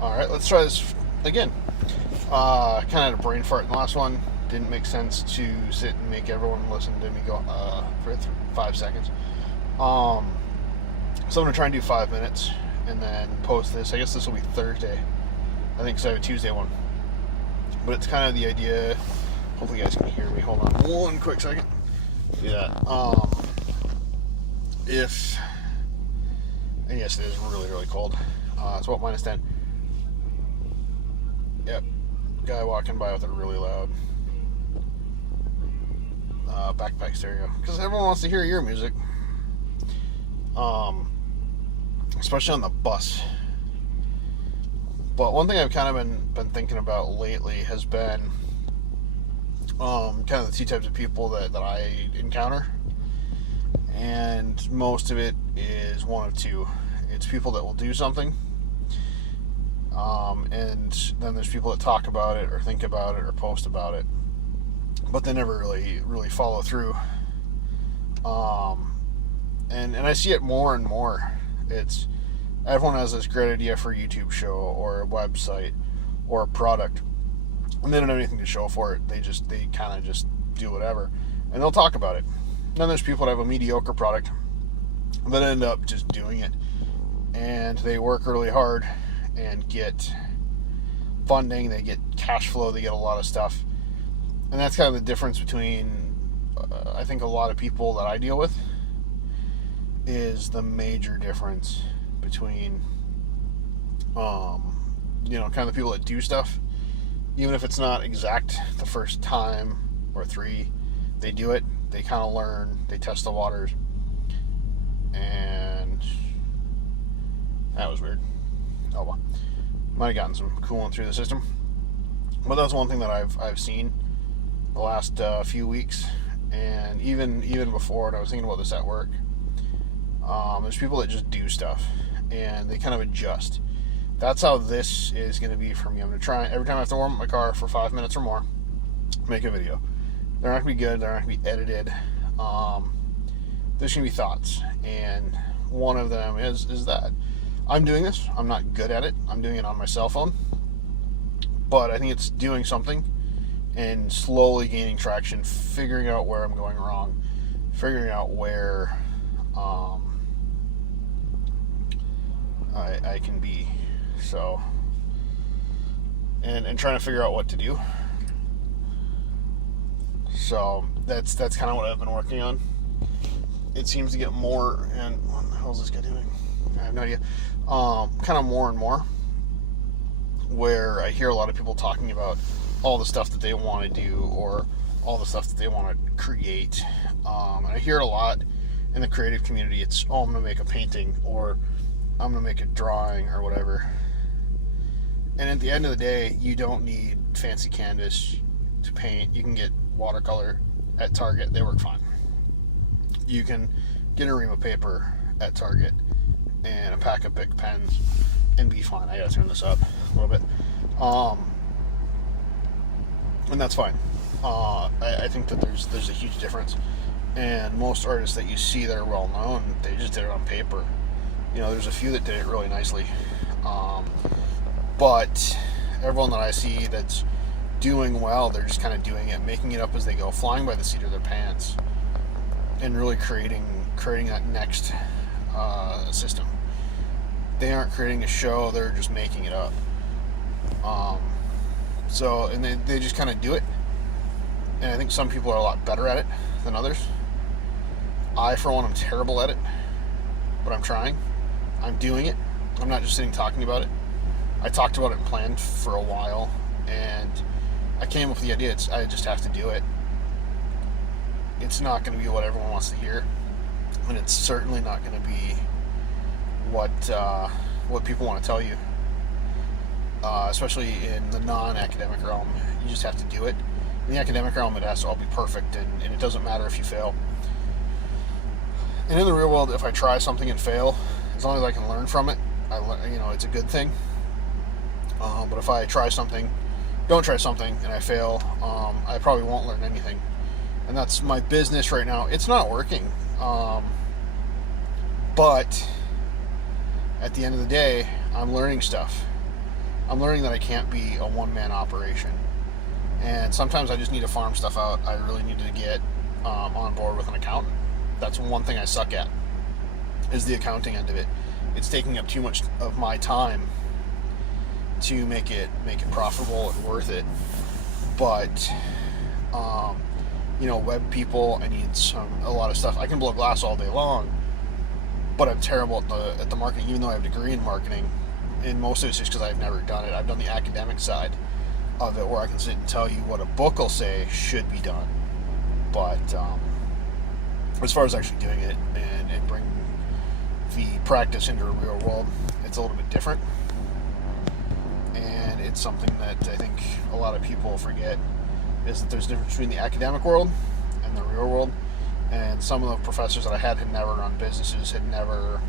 Alright, let's try this again. Kind of had a brain fart in the last one. Didn't make sense to sit and make everyone listen to me go for 5 seconds. So I'm going to try and do 5 minutes and then post this. I guess this will be Thursday. I think because I have a Tuesday one. But it's kind of the idea. Hopefully you guys can hear me. Hold on one quick second. Do that. And yes, it is really, really cold. It's about -10. Yep. Guy walking by with a really loud backpack stereo. Because everyone wants to hear your music. Especially on the bus. But one thing I've kind of been thinking about lately has been kind of the two types of people that I encounter. And most of it is one of two. It's people that will do something. And then there's people that talk about it or think about it or post about it. But they never really follow through. And I see it more and more. It's everyone has this great idea for a YouTube show or a website or a product, and they don't have anything to show for it. They kind of just do whatever, and they'll talk about it. Then there's people that have a mediocre product that end up just doing it, and they work really hard and get funding, they get cash flow, they get a lot of stuff, and that's kind of the difference between I think a lot of people that I deal with is the major difference between kind of the people that do stuff, even if it's not exact the first time or three they do it, they kind of learn, they test the waters. And that was weird. Oh well, might have gotten some coolant through the system, but that's one thing that I've seen the last few weeks, and even before, and I was thinking about this at work. There's people that just do stuff and they kind of adjust. That's how this is going to be for me. I'm going to try every time I have to warm up my car for 5 minutes or more, make a video. They're not going to be good. They're not going to be edited. There's going to be thoughts, and one of them is that I'm doing this. I'm not good at it. I'm doing it on my cell phone, but I think it's doing something and slowly gaining traction, figuring out where I'm going wrong, figuring out where I can be, so and trying to figure out what to do. So that's kind of what I've been working on. It seems to get more, and what the hell is this guy doing? I have no idea. Kind of more and more, where I hear a lot of people talking about all the stuff that they want to do or all the stuff that they want to create, and I hear it a lot in the creative community. It's, oh, I'm going to make a painting, or I'm going to make a drawing, or whatever. And at the end of the day, you don't need fancy canvas to paint. You can get watercolor at Target. They work fine. You can get a ream of paper at Target and a pack of Bic pens and be fine. I got to turn this up a little bit. And that's fine. I think that there's a huge difference. And most artists that you see that are well known, they just did it on paper. There's a few that did it really nicely. But everyone that I see that's doing well, they're just kind of doing it, making it up as they go, flying by the seat of their pants, and really creating that next system. They aren't creating a show, they're just making it up. And they just kind of do it. And I think some people are a lot better at it than others. I, for one, am terrible at it, but I'm trying. I'm doing it. I'm not just sitting talking about it. I talked about it and planned for a while, and I came up with the idea. I just have to do it. It's not going to be what everyone wants to hear, and it's certainly not going to be what people want to tell you, especially in the non-academic realm. You just have to do it. In the academic realm, it has to all be perfect, and it doesn't matter if you fail. And in the real world, if I try something and fail, as long as I can learn from it, it's a good thing. But if I don't try something, and I fail, I probably won't learn anything. And that's my business right now. It's not working. But at the end of the day, I'm learning stuff. I'm learning that I can't be a one-man operation. And sometimes I just need to farm stuff out. I really need to get on board with an accountant. That's one thing I suck at, is the accounting end of it. It's taking up too much of my time to make it profitable and worth it. But web people, I need a lot of stuff. I can blow glass all day long, but I'm terrible at the marketing, even though I have a degree in marketing. And most of it's just because I've never done it. I've done the academic side of it, where I can sit and tell you what a book will say should be done. But as far as actually doing it and bringing the practice into the real world, it's a little bit different. And it's something that I think a lot of people forget, is that there's a difference between the academic world and the real world. And some of the professors that I had never run businesses, had never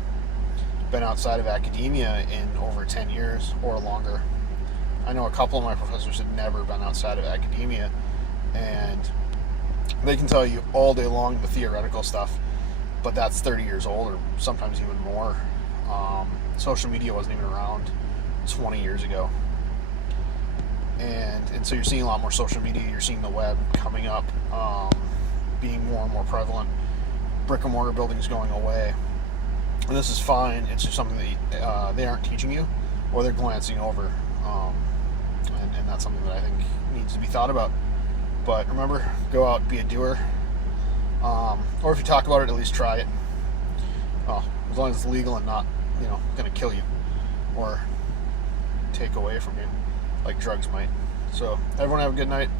been outside of academia in over 10 years or longer. I know a couple of my professors had never been outside of academia, and they can tell you all day long the theoretical stuff, but that's 30 years old, or sometimes even more. Social media wasn't even around 20 years ago. And so you're seeing a lot more social media, you're seeing the web coming up, being more and more prevalent, brick and mortar buildings going away. And this is fine, it's just something that they aren't teaching you, or they're glancing over. And that's something that I think needs to be thought about. But remember, go out, be a doer. Or if you talk about it, at least try it. Well, as long as it's legal and not, going to kill you or take away from you, like drugs might. So everyone have a good night,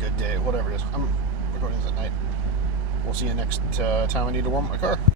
good day, whatever it is. I'm recording this at night. We'll see you next time I need to warm up my car.